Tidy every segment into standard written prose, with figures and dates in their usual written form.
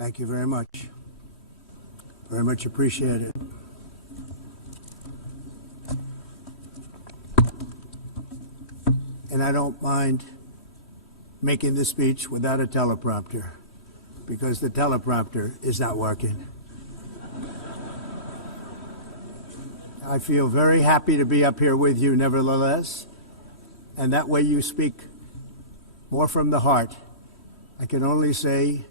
Thank you very much. Very much appreciated. And I don't mind making this speech without a teleprompter, because the teleprompter is not working. I feel very happy to be up here with you nevertheless, and that way you speak more from the heart. I can only say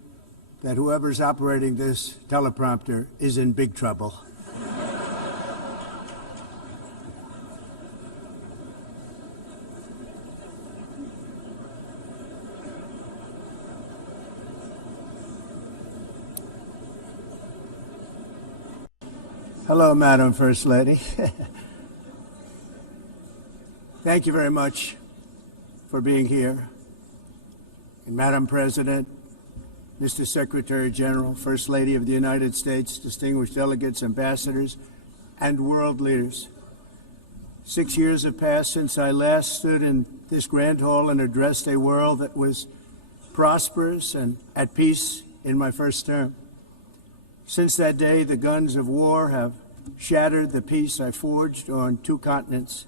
that whoever's operating this teleprompter is in big trouble. Hello, Madam First Lady. Thank you very much for being here. And Madam President, Mr. Secretary General, First Lady of the United States, distinguished delegates, ambassadors, and world leaders. 6 years have passed since I last stood in this grand hall and addressed a world that was prosperous and at peace in my first term. Since that day, the guns of war have shattered the peace I forged on 2 continents.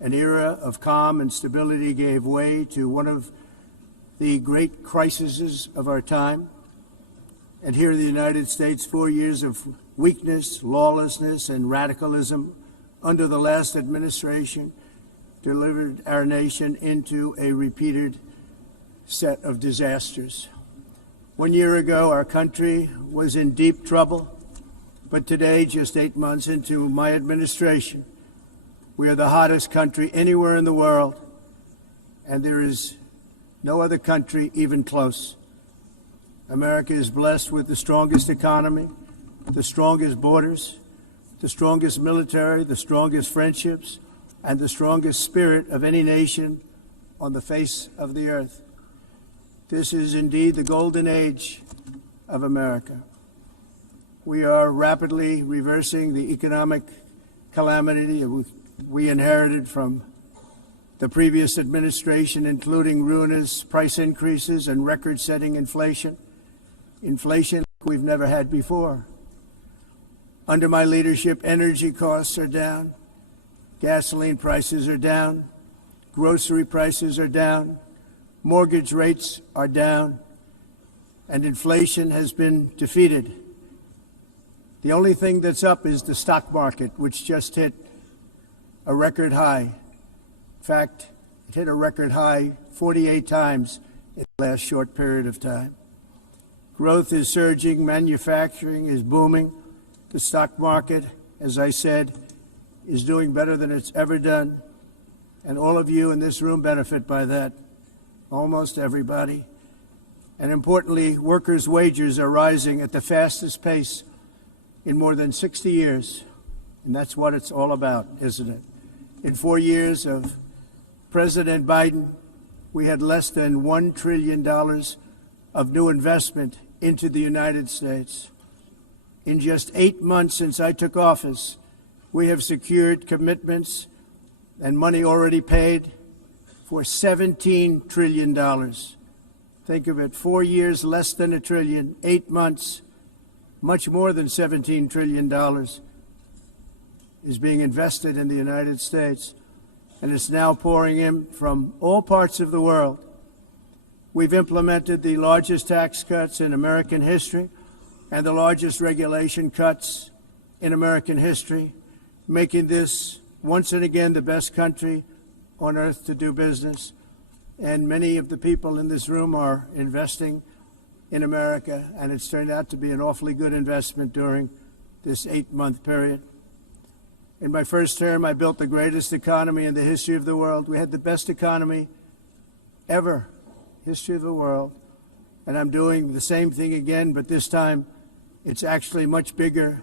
An era of calm and stability gave way to one of the great crises of our time. And here in the United States, 4 years of weakness, lawlessness, and radicalism under the last administration delivered our nation into a repeated set of disasters. 1 year ago, our country was in deep trouble, but today, just 8 months into my administration, we are the hottest country anywhere in the world, and there is no other country even close. America is blessed with the strongest economy, the strongest borders, the strongest military, the strongest friendships, and the strongest spirit of any nation on the face of the earth. This is indeed the golden age of America. We are rapidly reversing the economic calamity we inherited from the previous administration, including ruinous price increases and record-setting inflation we've never had before. Under my leadership, energy costs are down, gasoline prices are down, grocery prices are down, mortgage rates are down, and inflation has been defeated. The only thing that's up is the stock market, which just hit a record high. In fact, it hit a record high 48 times in the last short period of time. Growth is surging, manufacturing is booming. The stock market, as I said, is doing better than it's ever done. And all of you in this room benefit by that. Almost everybody. And importantly, workers' wages are rising at the fastest pace in more than 60 years. And that's what it's all about, isn't it? In 4 years of President Biden, we had less than $1 trillion of new investment into the United States. In just 8 months since I took office, we have secured commitments and money already paid for $17 trillion. Think of it, 4 years, less than $1 trillion, 8 months, much more than $17 trillion is being invested in the United States, and it's now pouring in from all parts of the world. We've implemented the largest tax cuts in American history and the largest regulation cuts in American history, making this once and again the best country on earth to do business. And many of the people in this room are investing in America, and it's turned out to be an awfully good investment during this 8-month period. In my first term, I built the greatest economy in the history of the world. We had the best economy ever, history of the world. And I'm doing the same thing again, but this time it's actually much bigger,